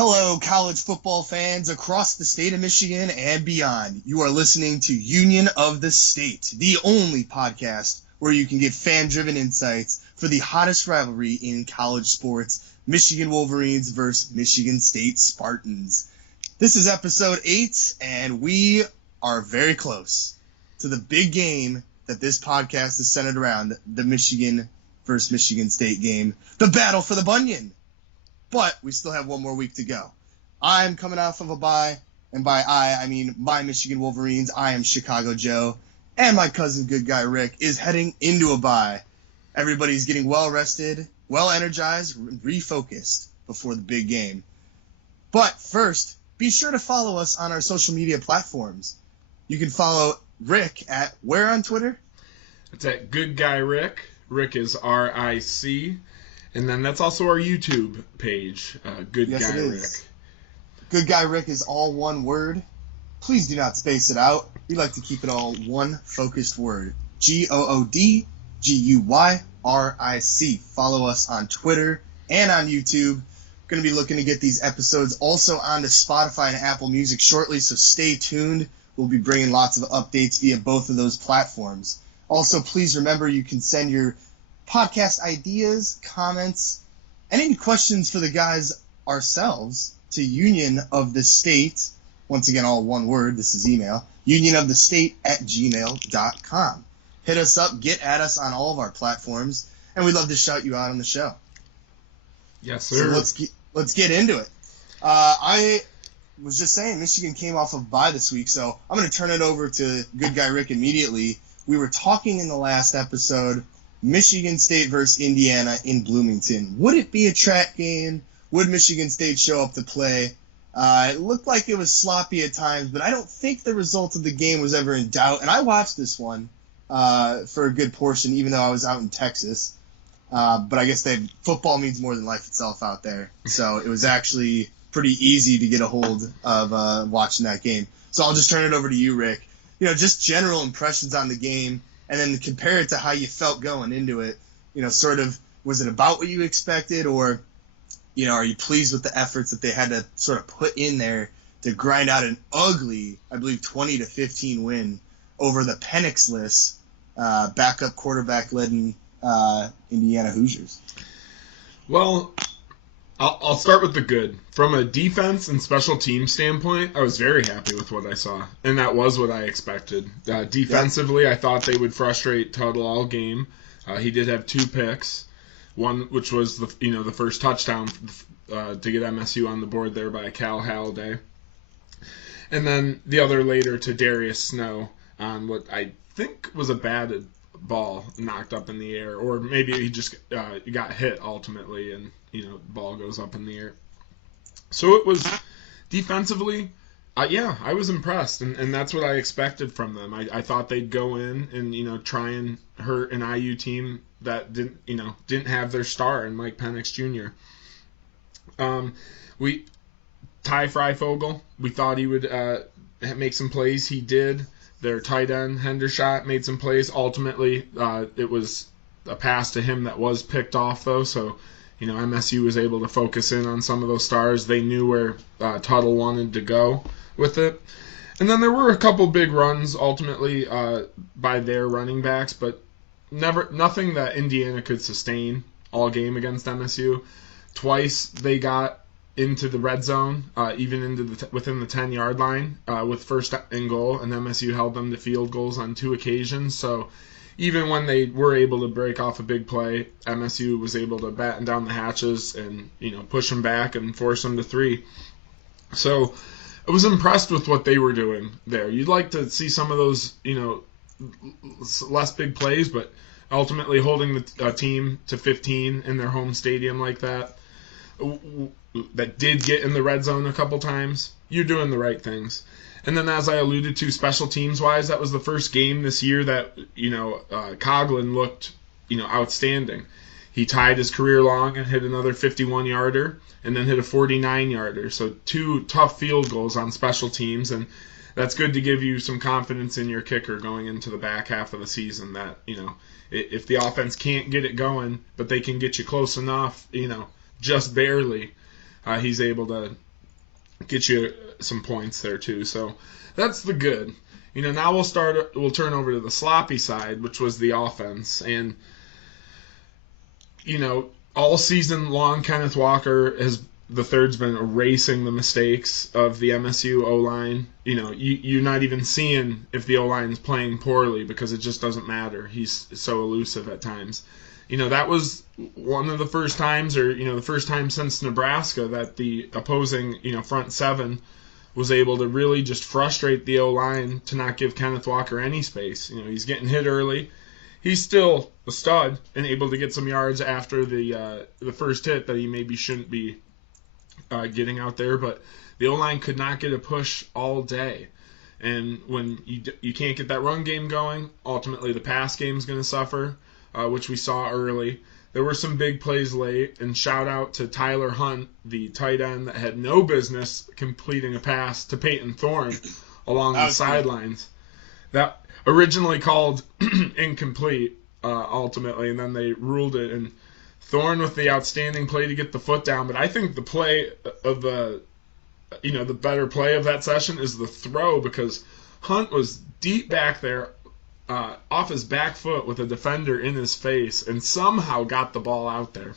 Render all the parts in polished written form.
Hello, college football fans across the state of Michigan and beyond. You are listening to Union of the State, the only podcast where you can get fan-driven insights for the hottest rivalry in college sports, Michigan Wolverines versus Michigan State Spartans. This is episode 8, and we are very close to the big game that this podcast is centered around, the Michigan versus Michigan State game, the battle for the Bunyan. But we still have one more week to go. I'm coming off of a bye, and by I mean my Michigan Wolverines. I am Chicago Joe, and my cousin good guy Rick is heading into a bye. Everybody's getting well rested, well energized, refocused before the big game. But first, be sure to follow us on our social media platforms. You can follow Rick at where on Twitter? It's at Good Guy Rick. Rick is R-I-C. And then that's also our YouTube page, Good Guy Rick. Good Guy Rick is all one word. Please do not space it out. We like to keep it all one focused word. Goodguyric. Follow us on Twitter and on YouTube. Going to be looking to get these episodes also onto Spotify and Apple Music shortly, so stay tuned. We'll be bringing lots of updates via both of those platforms. Also, please remember you can send your podcast ideas, comments, and any questions for the guys ourselves to Union of the State. Once again, all one word. This is email. unionofthestate@gmail.com. Hit us up. Get at us on all of our platforms, and we'd love to shout you out on the show. Yes, sir. So let's get into it. I was just saying Michigan came off of bye this week, so I'm going to turn it over to Good Guy Rick immediately. We were talking in the last episode Michigan State versus Indiana in Bloomington. Would it be a track game? Would Michigan State show up to play? It looked like it was sloppy at times, but I don't think the result of the game was ever in doubt. And I watched this one for a good portion, even though I was out in Texas. But I guess football means more than life itself out there. So it was actually pretty easy to get a hold of watching that game. So I'll just turn it over to you, Rick. Just general impressions on the game, and then compare it to how you felt going into it. Sort of, was it about what you expected, or, are you pleased with the efforts that they had to sort of put in there to grind out an ugly, I believe, 20-15 win over the Penix-less backup quarterback-led Indiana Hoosiers? Well, I'll start with the good. From a defense and special team standpoint, I was very happy with what I saw, and that was what I expected. Defensively, I thought they would frustrate Tuttle all game. He did have 2 picks, one which was the first touchdown to get MSU on the board there by Cal Halliday, and then the other later to Darius Snow on what I think was a bad ball knocked up in the air, or maybe he just got hit ultimately, and ball goes up in the air. So it was defensively, I was impressed, and that's what I expected from them. I thought they'd go in and try and hurt an IU team that didn't have their star in Mike Penix Jr. Ty Freifogel, we thought he would make some plays. He did. Their tight end, Hendershot, made some plays. Ultimately, it was a pass to him that was picked off, though. So, MSU was able to focus in on some of those stars. They knew where Tuttle wanted to go with it. And then there were a couple big runs, ultimately, by their running backs, but nothing that Indiana could sustain all game against MSU. Twice they got into the red zone, even into within the 10-yard line with first and goal, and MSU held them to field goals on 2 occasions. So even when they were able to break off a big play, MSU was able to batten down the hatches and push them back and force them to 3. So I was impressed with what they were doing there. You'd like to see some of those less big plays, but ultimately holding the team to 15 in their home stadium like that did get in the red zone a couple times, you're doing the right things. And then, as I alluded to, special teams-wise, that was the first game this year that, Coughlin looked, outstanding. He tied his career long and hit another 51-yarder and then hit a 49-yarder. So 2 tough field goals on special teams, and that's good to give you some confidence in your kicker going into the back half of the season that, if the offense can't get it going, but they can get you close enough, just barely, he's able to get you some points there too. So that's the good. Now we'll turn over to the sloppy side, which was the offense. And all season long, Kenneth Walker the third's been erasing the mistakes of the MSU O-line. You're not even seeing if the O-line's playing poorly because it just doesn't matter. He's so elusive at times. That was one of the first times, or, the first time since Nebraska that the opposing, front seven was able to really just frustrate the O-line to not give Kenneth Walker any space. He's getting hit early. He's still a stud and able to get some yards after the first hit that he maybe shouldn't be getting out there, but the O-line could not get a push all day. And when you can't get that run game going, ultimately the pass game is going to suffer, which we saw early. There were some big plays late, and shout out to Tyler Hunt, the tight end that had no business completing a pass to Peyton Thorne along the sidelines. That originally called incomplete, ultimately, and then they ruled it. And Thorne with the outstanding play to get the foot down. But I think the play of the better play of that session is the throw, because Hunt was deep back there, off his back foot with a defender in his face, and somehow got the ball out there.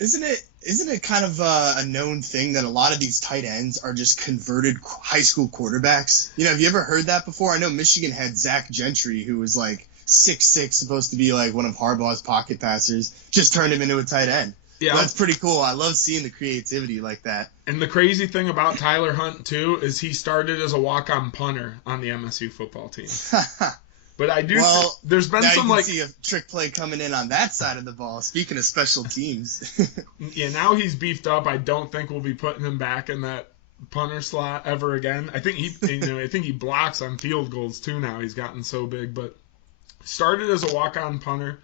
Isn't it kind of a known thing that a lot of these tight ends are just converted high school quarterbacks? Have you ever heard that before? I know Michigan had Zach Gentry, who was like 6'6", supposed to be like one of Harbaugh's pocket passers, just turned him into a tight end. Yeah, so that's pretty cool. I love seeing the creativity like that. And the crazy thing about Tyler Hunt too is he started as a walk-on punter on the MSU football team. But I do. Well, there's been some like see a trick play coming in on that side of the ball. Speaking of special teams, yeah, now he's beefed up. I don't think we'll be putting him back in that punter slot ever again. I think he blocks on field goals too now. He's gotten so big, but started as a walk-on punter.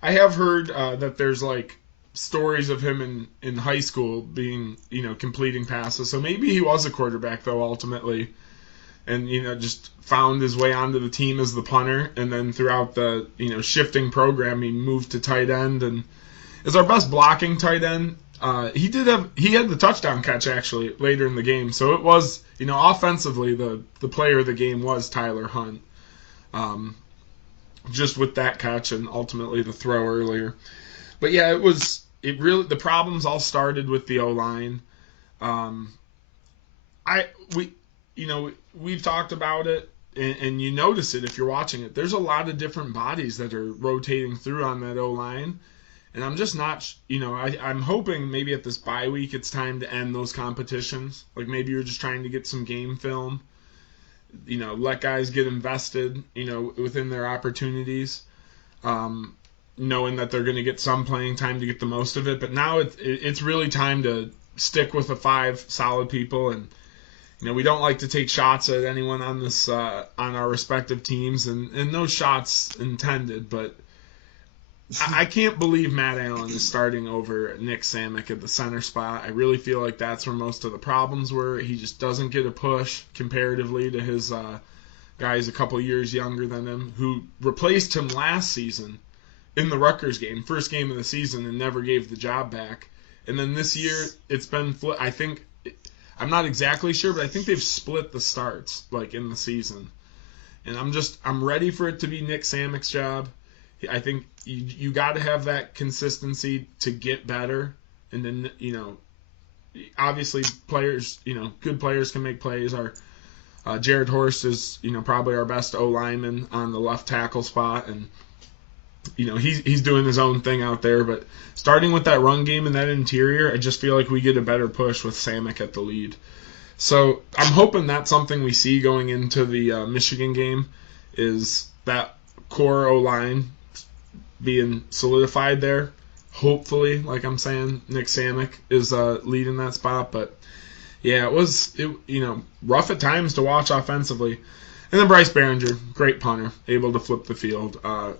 I have heard that there's like stories of him in high school being completing passes. So maybe he was a quarterback though ultimately. And, just found his way onto the team as the punter. And then throughout the, shifting program, he moved to tight end. And is our best blocking tight end. He had the touchdown catch, actually, later in the game. So it was, offensively, the player of the game was Tyler Hunt. Just with that catch and ultimately the throw earlier. But, yeah, the problems all started with the O-line. We've talked about it, and you notice it if you're watching it. There's a lot of different bodies that are rotating through on that O-line, and I'm just not, I'm hoping maybe at this bye week it's time to end those competitions. Like maybe you're just trying to get some game film, let guys get invested, within their opportunities, knowing that they're going to get some playing time to get the most of it. But now it's really time to stick with the 5 solid people. And we don't like to take shots at anyone on this on our respective teams, and no shots intended. But I can't believe Matt Allen is starting over Nick Samick at the center spot. I really feel like that's where most of the problems were. He just doesn't get a push comparatively to his guys a couple years younger than him, who replaced him last season in the Rutgers game, first game of the season, and never gave the job back. And then this year it's been I think. I'm not exactly sure, but I think they've split the starts like in the season. And I'm ready for it to be Nick Samick's job. I think you got to have that consistency to get better. And then, obviously players, good players can make plays. Our Jared Horst is, probably our best O-lineman on the left tackle spot. And, he's doing his own thing out there, but starting with that run game and that interior, I just feel like we get a better push with Samick at the lead. So I'm hoping that's something we see going into the Michigan game, is that core O-line being solidified there. Hopefully, like I'm saying, Nick Samick is leading that spot. But yeah, it was rough at times to watch offensively. And then Bryce Behringer, great punter, able to flip the field, a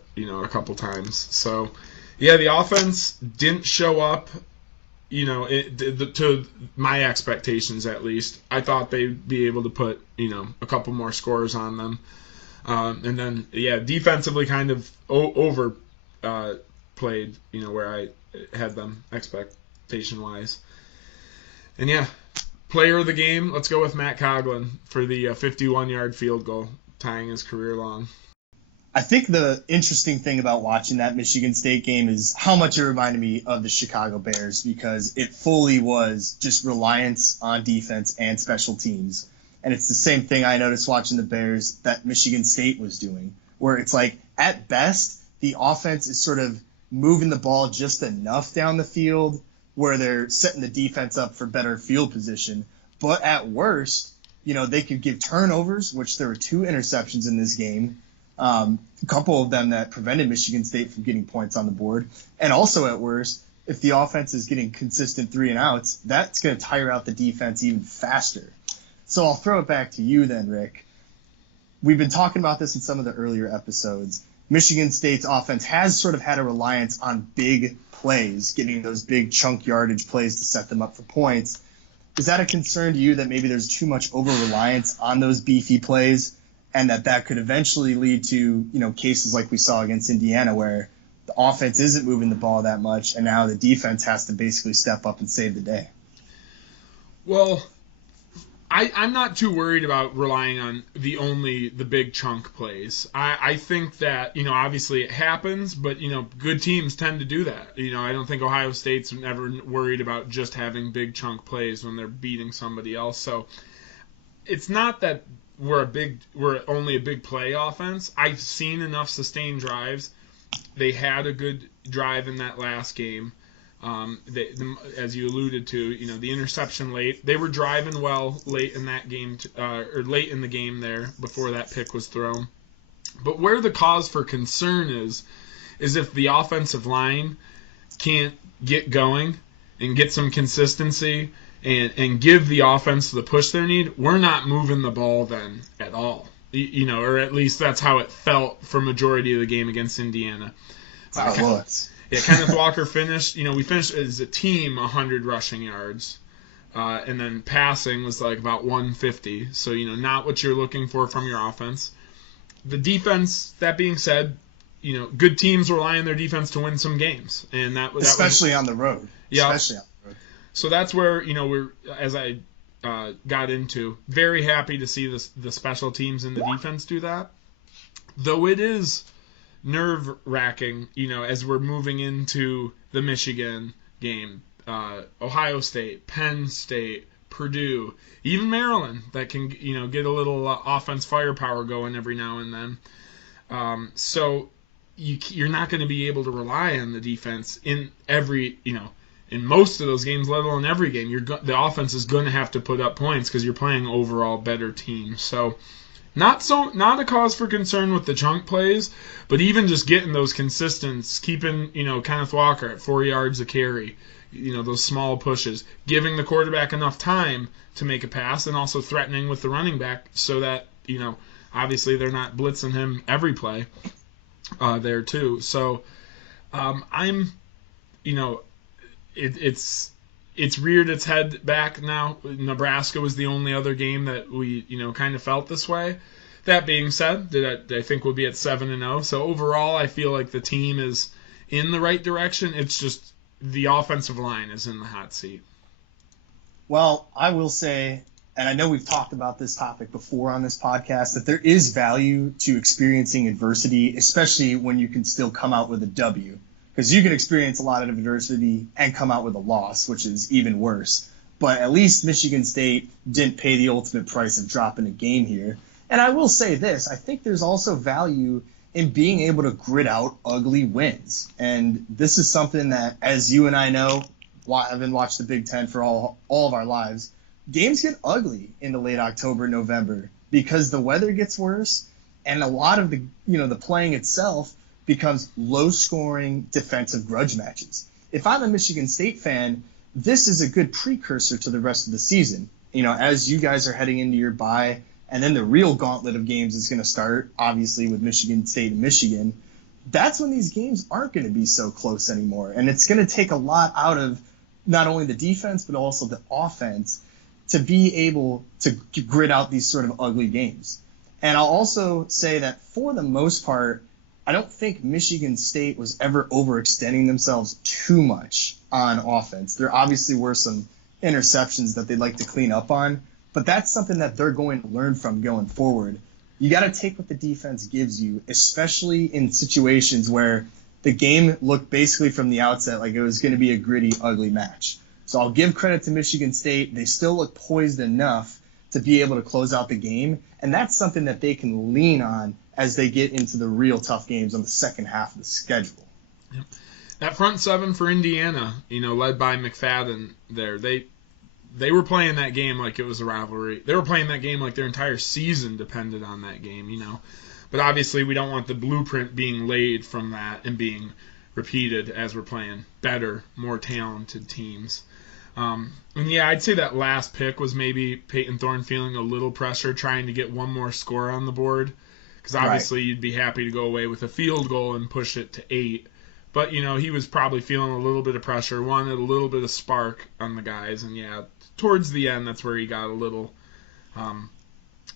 couple times. So, yeah, the offense didn't show up, to my expectations at least. I thought they'd be able to put, a couple more scores on them. And then, yeah, defensively kind of overplayed, where I had them expectation-wise. And, yeah, Player of the game, let's go with Matt Coughlin for the 51-yard field goal, tying his career long. I think the interesting thing about watching that Michigan State game is how much it reminded me of the Chicago Bears, because it fully was just reliance on defense and special teams. And it's the same thing I noticed watching the Bears that Michigan State was doing, where it's like, at best, the offense is sort of moving the ball just enough down the field where they're setting the defense up for better field position. But at worst, they could give turnovers, which there were 2 interceptions in this game. A couple of them that prevented Michigan State from getting points on the board. And also at worst, if the offense is getting consistent 3-and-outs, that's going to tire out the defense even faster. So I'll throw it back to you then, Rick. We've been talking about this in some of the earlier episodes. Michigan State's offense has sort of had a reliance on big plays, getting those big chunk yardage plays to set them up for points. Is that a concern to you that maybe there's too much over-reliance on those beefy plays, and that could eventually lead to, cases like we saw against Indiana where the offense isn't moving the ball that much, and now the defense has to basically step up and save the day? Well, I'm not too worried about relying on the big chunk plays. I think that, obviously it happens, but, good teams tend to do that. I don't think Ohio State's ever worried about just having big chunk plays when they're beating somebody else. So it's not that we're only a big play offense. I've seen enough sustained drives. They had a good drive in that last game. As you alluded to, the interception late. They were driving well late in that game, or late in the game there before that pick was thrown. But where the cause for concern is if the offensive line can't get going and get some consistency and give the offense the push they need, we're not moving the ball then at all. Or at least that's how it felt for majority of the game against Indiana. Kenneth Walker finished, we finished as a team 100 rushing yards. And then passing was like about 150. So, not what you're looking for from your offense. The defense, that being said, good teams rely on their defense to win some games. And especially on the road. Yeah. Especially on the road. So that's where, we're, as I got into, very happy to see the special teams and the defense do that. Though it is nerve-wracking, as we're moving into the Michigan game, Ohio State, Penn State, Purdue, even Maryland that can, get a little offense firepower going every now and then. So you're not going to be able to rely on the defense in every, in most of those games, let alone every game. The offense is going to have to put up points because you're playing overall better teams. So not a cause for concern with the chunk plays, but even just getting those consistents, keeping, Kenneth Walker at 4 yards a carry, those small pushes, giving the quarterback enough time to make a pass, and also threatening with the running back so that, obviously they're not blitzing him every play there too. So it's reared its head back now. Nebraska was the only other game that we, kind of felt this way. That being said, I think we'll be at 7-0. So overall, I feel like the team is in the right direction. It's just the offensive line is in the hot seat. Well, I will say, and I know we've talked about this topic before on this podcast, that there is value to experiencing adversity, especially when you can still come out with a W. Because you can experience a lot of adversity and come out with a loss, which is even worse. But at least Michigan State didn't pay the ultimate price of dropping a game here. And I will say this, I think there's also value in being able to grit out ugly wins. And this is something that, as you and I know, having watched the Big Ten for all of our lives, games get ugly in the late October, November, because the weather gets worse, and a lot of the playing itself becomes low-scoring defensive grudge matches. If I'm a Michigan State fan, this is a good precursor to the rest of the season. As you guys are heading into your bye, and then the real gauntlet of games is going to start, obviously, with Michigan State and Michigan. That's when these games aren't going to be so close anymore. And it's going to take a lot out of not only the defense, but also the offense to be able to grit out these sort of ugly games. And I'll also say that for the most part, I don't think Michigan State was ever overextending themselves too much on offense. There obviously were some interceptions that they'd like to clean up on, but that's something that they're going to learn from going forward. You got to take what the defense gives you, especially in situations where the game looked basically from the outset like it was going to be a gritty, ugly match. So I'll give credit to Michigan State. They still look poised enough to be able to close out the game, and that's something that they can lean on as they get into the real tough games on the second half of the schedule. Yep. That front seven for Indiana, led by McFadden there, they were playing that game like it was a rivalry. They were playing that game like their entire season depended on that game, But obviously we don't want the blueprint being laid from that and being repeated as we're playing better, more talented teams. And yeah, I'd say that last pick was maybe Peyton Thorne feeling a little pressure trying to get one more score on the board. Because obviously you'd be happy to go away with a field goal and push it to 8. But, he was probably feeling a little bit of pressure, wanted a little bit of spark on the guys. And, yeah, towards the end, that's where he got a little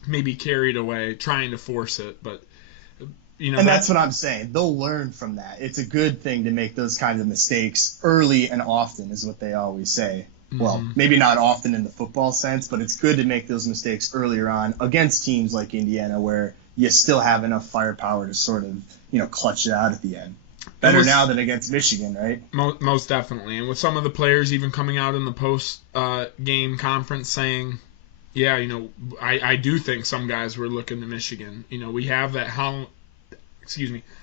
maybe carried away, trying to force it. But, And that's what I'm saying. They'll learn from that. It's a good thing to make those kinds of mistakes early and often is what they always say. Mm-hmm. Well, maybe not often in the football sense, but it's good to make those mistakes earlier on against teams like Indiana where you still have enough firepower to sort of, clutch it out at the end. Better now than against Michigan, right? Most definitely. And with some of the players even coming out in the post-game conference saying, yeah, I do think some guys were looking to Michigan. We have that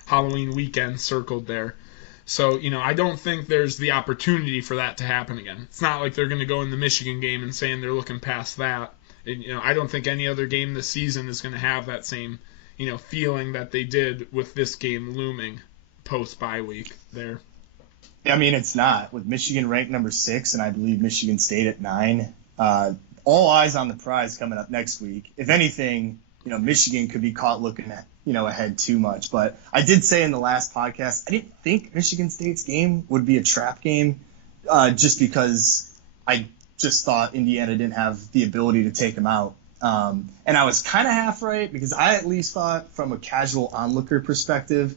Halloween weekend circled there. So, I don't think there's the opportunity for that to happen again. It's not like they're going to go in the Michigan game and saying they're looking past that. And, I don't think any other game this season is going to have that same, feeling that they did with this game looming post-bye week there. I mean, it's not. With Michigan ranked number 6 and I believe Michigan State at 9, all eyes on the prize coming up next week. If anything, Michigan could be caught looking at, ahead too much. But I did say in the last podcast, I didn't think Michigan State's game would be a trap game just because I just thought Indiana didn't have the ability to take them out. And I was kind of half right because I at least thought from a casual onlooker perspective,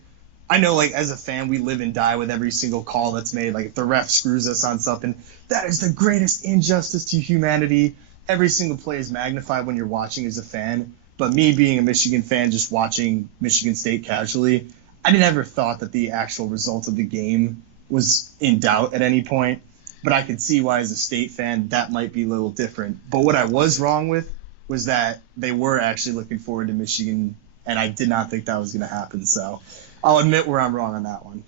I know, like, as a fan, we live and die with every single call that's made. Like, if the ref screws us on something, that is the greatest injustice to humanity. Every single play is magnified when you're watching as a fan. But me being a Michigan fan, just watching Michigan State casually, I never thought that the actual result of the game was in doubt at any point. But I could see why, as a State fan, that might be a little different. But what I was wrong with was that they were actually looking forward to Michigan, and I did not think that was going to happen. So I'll admit where I'm wrong on that one.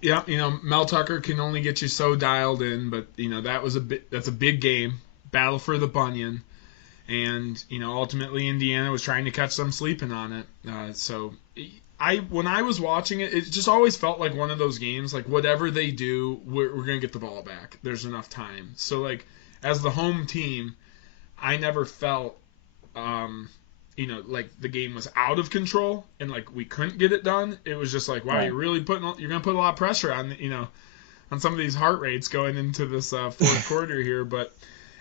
Yeah, Mel Tucker can only get you so dialed in, but that's a big game, battle for the Bunyan, and ultimately Indiana was trying to catch them sleeping on it. So when I was watching it, it just always felt like one of those games, like whatever they do, we're gonna get the ball back. There's enough time. So like as the home team, I never felt like the game was out of control and like we couldn't get it done. It was just like, wow, right. You're going to put a lot of pressure on, on some of these heart rates going into this fourth quarter here. But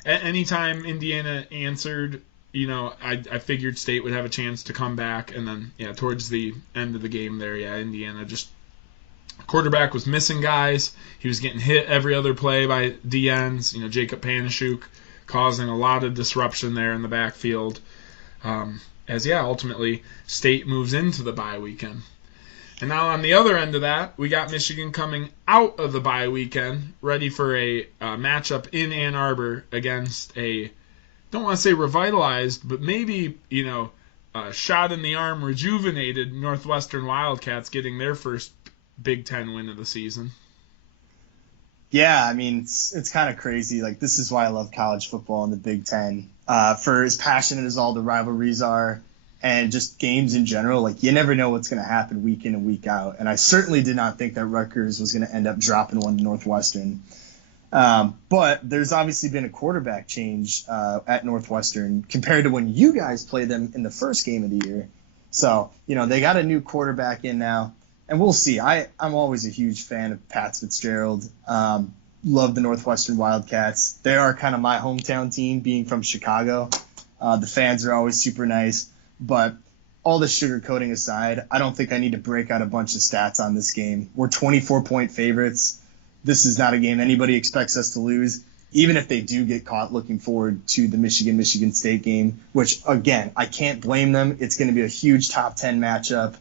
anytime Indiana answered, I figured State would have a chance to come back. And then, towards the end of the game there, Indiana just, quarterback was missing guys. He was getting hit every other play by DNs, Jacob Panashuk causing a lot of disruption there in the backfield. Ultimately State moves into the bye weekend. And now on the other end of that, we got Michigan coming out of the bye weekend, ready for a matchup in Ann Arbor against don't want to say revitalized, but maybe, shot in the arm, rejuvenated Northwestern Wildcats getting their first Big Ten win of the season. Yeah, I mean, it's kind of crazy. Like, this is why I love college football and the Big Ten. For as passionate as all the rivalries are and just games in general, like, you never know what's going to happen week in and week out. And I certainly did not think that Rutgers was going to end up dropping one to Northwestern. But there's obviously been a quarterback change at Northwestern compared to when you guys played them in the first game of the year. So, they got a new quarterback in now. And we'll see. I'm always a huge fan of Pat Fitzgerald. Love the Northwestern Wildcats. They are kind of my hometown team, being from Chicago. The fans are always super nice. But all the sugarcoating aside, I don't think I need to break out a bunch of stats on this game. We're 24-point favorites. This is not a game anybody expects us to lose. even if they do get caught, looking forward to the Michigan State game, which, again, I can't blame them. It's going to be a huge top 10 matchup.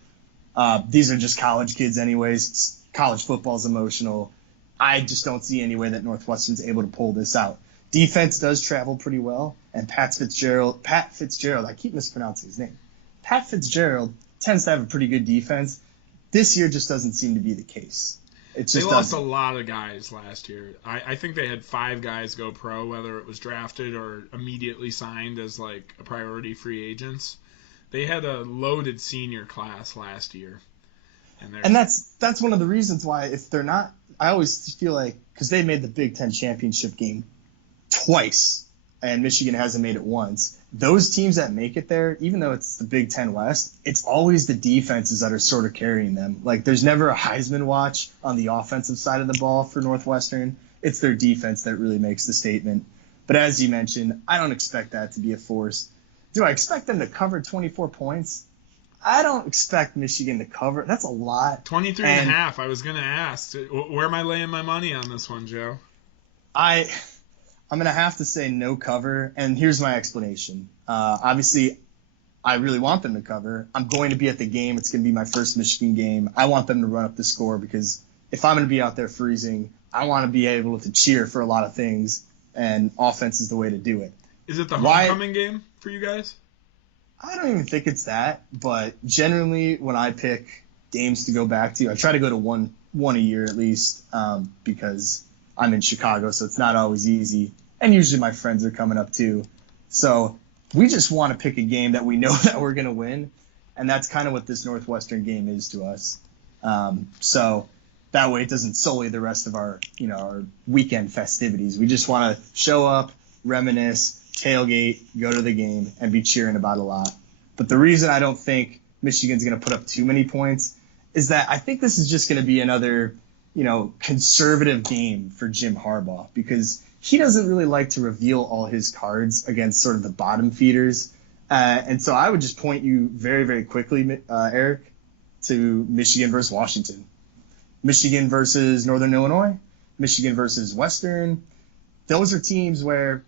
These are just college kids anyways. College football is emotional. I just don't see any way that Northwestern's able to pull this out. Defense does travel pretty well, and Pat Fitzgerald, I keep mispronouncing his name. Pat Fitzgerald tends to have a pretty good defense. This year just doesn't seem to be the case. They lost a lot of guys last year. I think they had 5 guys go pro, whether it was drafted or immediately signed as like a priority free agents. They had a loaded senior class last year. And that's one of the reasons why, if they're not, I always feel like, because they made the Big Ten championship game twice, and Michigan hasn't made it once. Those teams that make it there, even though it's the Big Ten West, it's always the defenses that are sort of carrying them. Like, there's never a Heisman watch on the offensive side of the ball for Northwestern. It's their defense that really makes the statement. But as you mentioned, I don't expect that to be a force. Do I expect them to cover 24 points? I don't expect Michigan to cover. That's a lot. 23.5. I was going to ask. Where am I laying my money on this one, Joe? I'm going to have to say no cover, and here's my explanation. Obviously, I really want them to cover. I'm going to be at the game. It's going to be my first Michigan game. I want them to run up the score, because if I'm going to be out there freezing, I want to be able to cheer for a lot of things, and offense is the way to do it. Is it the homecoming game for you guys? I don't even think it's that, but generally when I pick games to go back to, I try to go to one a year at least, because I'm in Chicago, so it's not always easy. And usually my friends are coming up too. So we just want to pick a game that we know that we're going to win. And that's kind of what this Northwestern game is to us. So that way it doesn't sully the rest of our weekend festivities. We just want to show up, reminisce, tailgate, go to the game, and be cheering about a lot. But the reason I don't think Michigan's going to put up too many points is that I think this is just going to be another conservative game for Jim Harbaugh, because he doesn't really like to reveal all his cards against sort of the bottom feeders. And so I would just point you very, very quickly, Eric, to Michigan versus Washington, Michigan versus Northern Illinois, Michigan versus Western. Those are teams where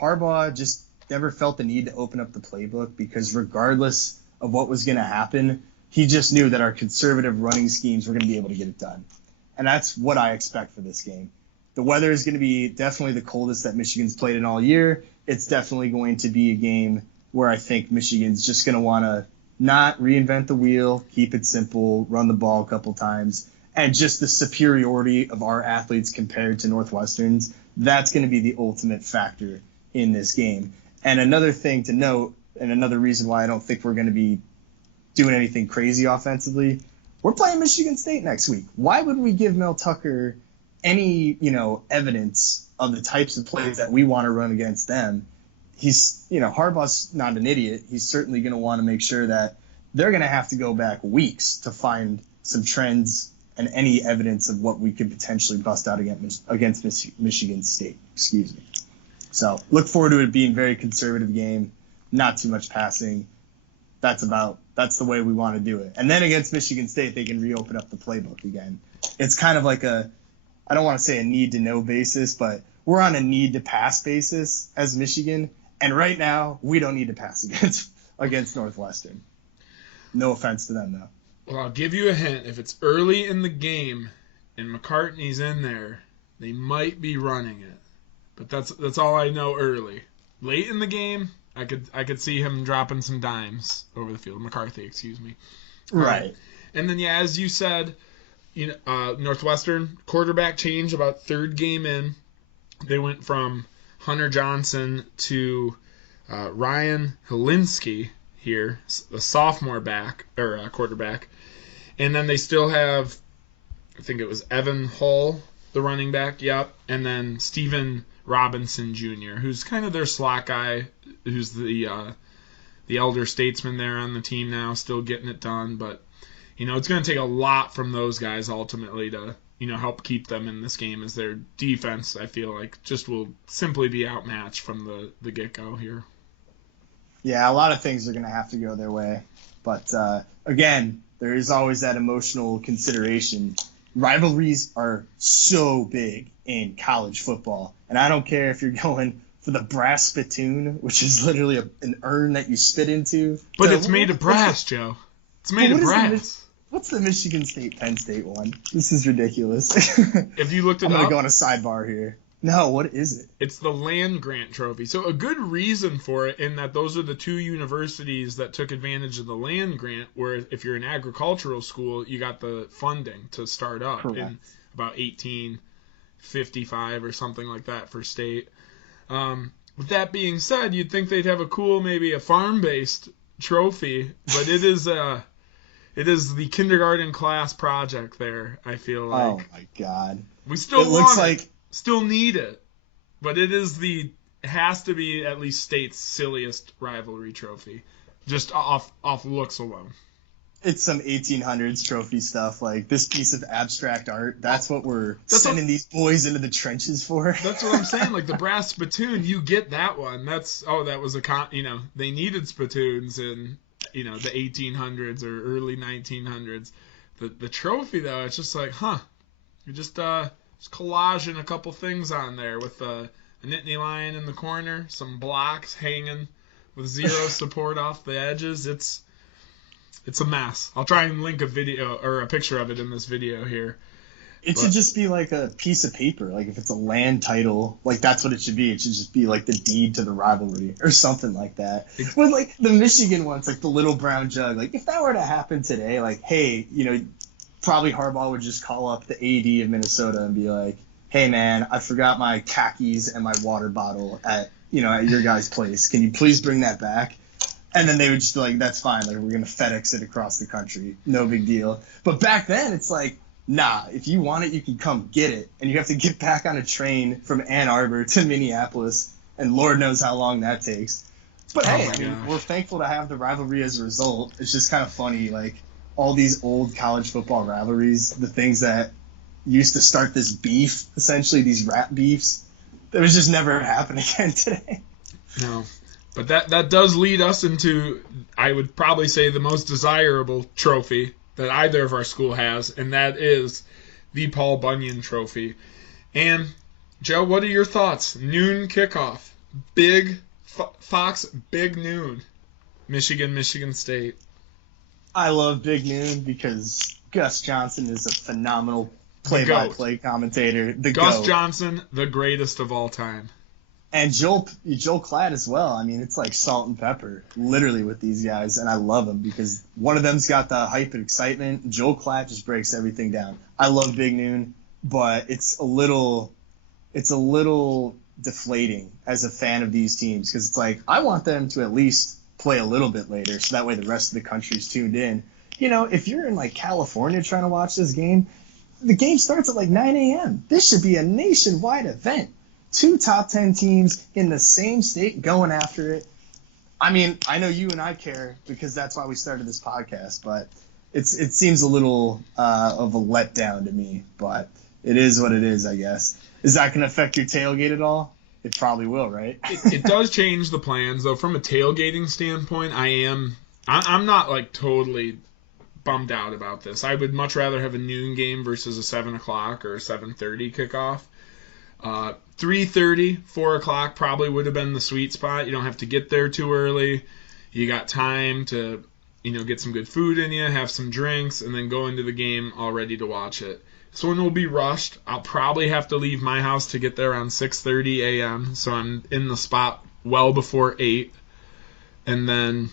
Harbaugh just never felt the need to open up the playbook, because regardless of what was going to happen, he just knew that our conservative running schemes were going to be able to get it done. And that's what I expect for this game. The weather is going to be definitely the coldest that Michigan's played in all year. It's definitely going to be a game where I think Michigan's just going to want to not reinvent the wheel, keep it simple, run the ball a couple times, and just the superiority of our athletes compared to Northwestern's, that's going to be the ultimate factor in this game. And another thing to note, and another reason why I don't think we're going to be doing anything crazy offensively, we're playing Michigan State next week. Why would we give Mel Tucker any, evidence of the types of plays that we want to run against them? He's, Harbaugh's not an idiot. He's certainly going to want to make sure that they're going to have to go back weeks to find some trends and any evidence of what we could potentially bust out against Michigan State. Excuse me. So look forward to it being a very conservative game, not too much passing. That's the way we want to do it. And then against Michigan State, they can reopen up the playbook again. It's kind of like I don't want to say a need-to-know basis, but we're on a need-to-pass basis as Michigan. And right now, we don't need to pass against Northwestern. No offense to them, though. Well, I'll give you a hint. If it's early in the game and McCartney's in there, they might be running it. But that's all I know early. Late in the game, I could see him dropping some dimes over the field. McCarthy, excuse me. Right. And then, as you said, Northwestern quarterback change about third game in. They went from Hunter Johnson to Ryan Helinski here, a sophomore quarterback. And then they still have, I think it was Evan Hull, the running back, yep. And then Steven Robinson Jr., who's kind of their slot guy, who's the elder statesman there on the team now, still getting it done. But, it's going to take a lot from those guys ultimately to, help keep them in this game, as their defense, I feel like, just will simply be outmatched from the get-go here. Yeah, a lot of things are going to have to go their way. But, again, there is always that emotional consideration. Rivalries are so big in college football. And I don't care if you're going for the brass spittoon, which is literally an urn that you spit into. But it's made of brass, Joe. It's made of brass. What's the Michigan State Penn State one? This is ridiculous. If you looked it up, I'm gonna go on a sidebar here. No, what is it? It's the land grant trophy. So a good reason for it, in that those are the two universities that took advantage of the land grant, where if you're an agricultural school, you got the funding to start up in about 1855 or something like that for state. With that being said, you'd think they'd have a cool, maybe a farm-based trophy, but it is the kindergarten class project there, I feel like. Oh my god. We still still need it, but it has to be at least state's silliest rivalry trophy, just off looks alone. It's some 1800s trophy stuff, like this piece of abstract art. That's what we're sending these boys into the trenches for. That's what I'm saying. Like the brass spittoon, you get that one. That was they needed spittoons in the 1800s or early 1900s. The trophy though, it's just like, you just collaging a couple things on there with a Nittany lion in the corner, some blocks hanging with zero support off the edges. It's a mess. I'll try and link a video or a picture of it in this video here. It should just be like a piece of paper. Like if it's a land title, like that's what it should be. It should just be like the deed to the rivalry or something like that. When like the Michigan ones, like the little brown jug, like if that were to happen today, like, hey, probably Harbaugh would just call up the AD of Minnesota and be like, hey man, I forgot my khakis and my water bottle at your guys' place. Can you please bring that back? And then they would just be like, that's fine. Like, we're going to FedEx it across the country. No big deal. But back then, it's like, nah, if you want it, you can come get it. And you have to get back on a train from Ann Arbor to Minneapolis. And Lord knows how long that takes. But hey, we're thankful to have the rivalry as a result. It's just kind of funny, like, all these old college football rivalries, the things that used to start this beef, essentially, these rap beefs, that was just never happen again today. No. But that does lead us into, I would probably say, the most desirable trophy that either of our school has, and that is the Paul Bunyan Trophy. And, Joe, what are your thoughts? Noon kickoff. Big Fox, big noon. Michigan State. I love Big Noon because Gus Johnson is a phenomenal play-by-play commentator. Gus Johnson, the greatest of all time. And Joel Klatt as well. I mean, it's like salt and pepper, literally, with these guys, and I love them because one of them's got the hype and excitement. Joel Klatt just breaks everything down. I love Big Noon, but it's a little deflating as a fan of these teams because it's like I want them to at least play a little bit later, so that way the rest of the country's tuned in. If you're in like California trying to watch this game, the game starts at like 9 a.m. This should be a nationwide event. 2 top 10 teams in the same state going after it. I mean, I know you and I care because that's why we started this podcast, but it seems a little of a letdown to me, but it is what it is, I guess. Is that going to affect your tailgate at all? It probably will, right? It does change the plans, though. From a tailgating standpoint, I'm not like totally bummed out about this. I would much rather have a noon game versus a 7 o'clock or a 7:30 kickoff. 3:30, 4 o'clock probably would have been the sweet spot. You don't have to get there too early. You got time to, get some good food in you, have some drinks, and then go into the game all ready to watch it. This one will be rushed. I'll probably have to leave my house to get there around 6:30 a.m., so I'm in the spot well before 8. And then,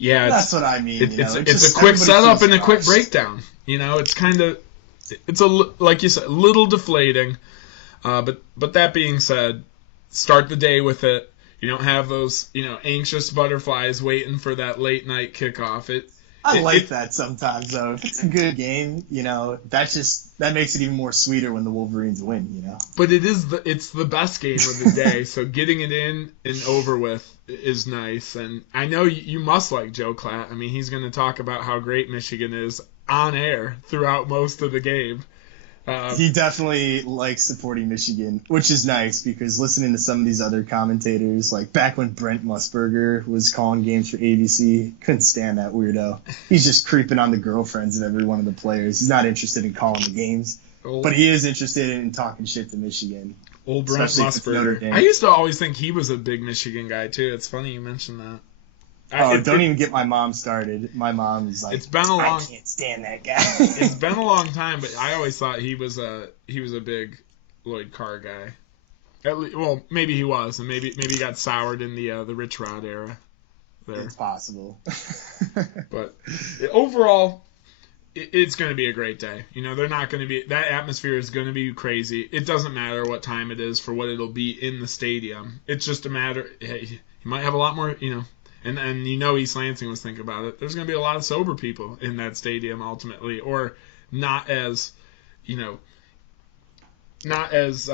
that's what I mean. It's a quick setup and a quick breakdown. It's kind of, like you said, a little deflating. But that being said, start the day with it. You don't have those, anxious butterflies waiting for that late night kickoff. I like that sometimes, though. If it's a good game, that makes it even more sweeter when the Wolverines win, But it's the best game of the day, so getting it in and over with is nice. And I know you must like Joe Klatt. I mean, he's going to talk about how great Michigan is on air throughout most of the game. He definitely likes supporting Michigan, which is nice because listening to some of these other commentators, like back when Brent Musburger was calling games for ABC, couldn't stand that weirdo. He's just creeping on the girlfriends of every one of the players. He's not interested in calling the games. But he is interested in talking shit to Michigan. Old Brent Musburger. I used to always think he was a big Michigan guy, too. It's funny you mentioned that. Don't even get my mom started. My mom is like, I can't stand that guy. It's been a long time, but I always thought he was a big Lloyd Carr guy. Well, maybe he was, and maybe he got soured in the Rich Rod era. There. It's possible. But overall, it's going to be a great day. They're not going to be... That atmosphere is going to be crazy. It doesn't matter what time it is for what it'll be in the stadium. It's just a matter... Hey, you might have a lot more, And East Lansing was thinking about it. There's going to be a lot of sober people in that stadium ultimately, or not as, not as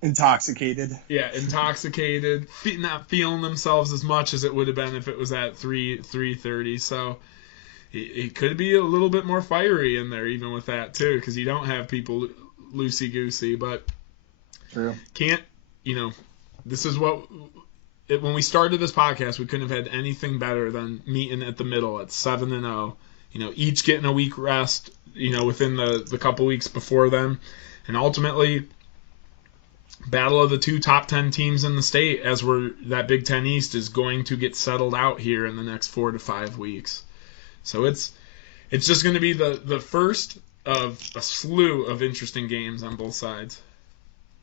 intoxicated. Yeah, intoxicated, not feeling themselves as much as it would have been if it was at 3:30. So it could be a little bit more fiery in there, even with that too, because you don't have people loosey goosey. But true, can't this is what. When we started this podcast, we couldn't have had anything better than meeting at the middle at 7-0. Each getting a week rest, within the couple weeks before them. And ultimately, battle of the two top 10 teams in the state as that Big Ten East is going to get settled out here in the next 4 to 5 weeks. So it's just going to be the first of a slew of interesting games on both sides.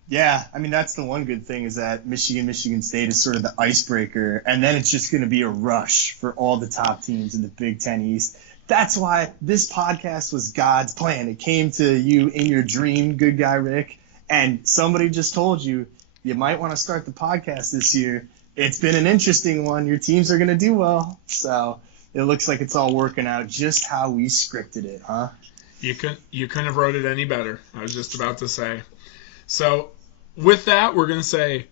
Yeah, I mean, that's the one good thing is that Michigan State is sort of the icebreaker, and then it's just going to be a rush for all the top teams in the Big Ten East. That's why this podcast was God's plan. It came to you in your dream, good guy Rick, and somebody just told you might want to start the podcast this year. It's been an interesting one. Your teams are going to do well, so it looks like it's all working out just how we scripted it, huh? You couldn't have wrote it any better. I was just about to say. So, with that, we're going to say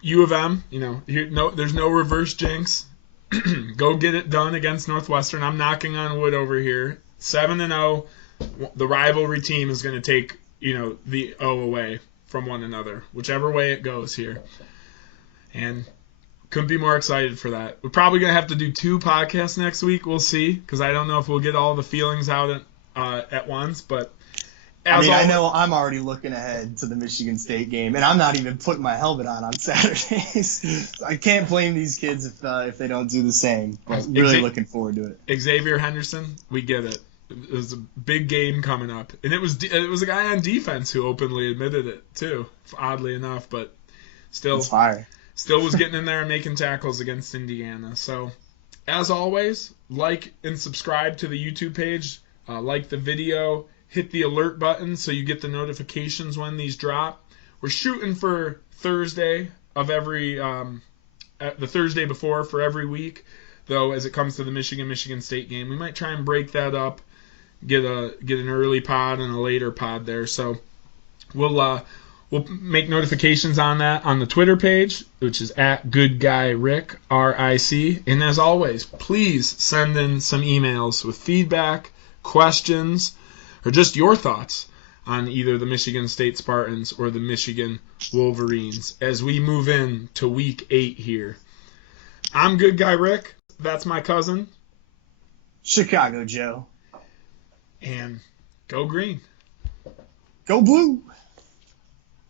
U of M, there's no reverse jinx. Go get it done against Northwestern. I'm knocking on wood over here. 7-0, the rivalry team is going to take, the O away from one another, whichever way it goes here. And couldn't be more excited for that. We're probably going to have to do 2 podcasts next week. We'll see, because I don't know if we'll get all the feelings out at once, but I know I'm already looking ahead to the Michigan State game, and I'm not even putting my helmet on Saturdays. I can't blame these kids if they don't do the same. But really looking forward to it. Xavier Henderson, we get it. It was a big game coming up, and it was a guy on defense who openly admitted it too, oddly enough. But still, it's fire. Still was getting in there and making tackles against Indiana. So, as always, like and subscribe to the YouTube page. Like the video. Hit the alert button so you get the notifications when these drop. We're shooting for Thursday of every the Thursday before for every week, though. As it comes to the Michigan State game, we might try and break that up, get an early pod and a later pod there. So we'll make notifications on that on the Twitter page, which is at GoodGuyRick RIC. And as always, please send in some emails with feedback, questions, or just your thoughts on either the Michigan State Spartans or the Michigan Wolverines as we move in to Week 8 here. I'm Good Guy Rick. That's my cousin. Chicago Joe. And go green. Go blue.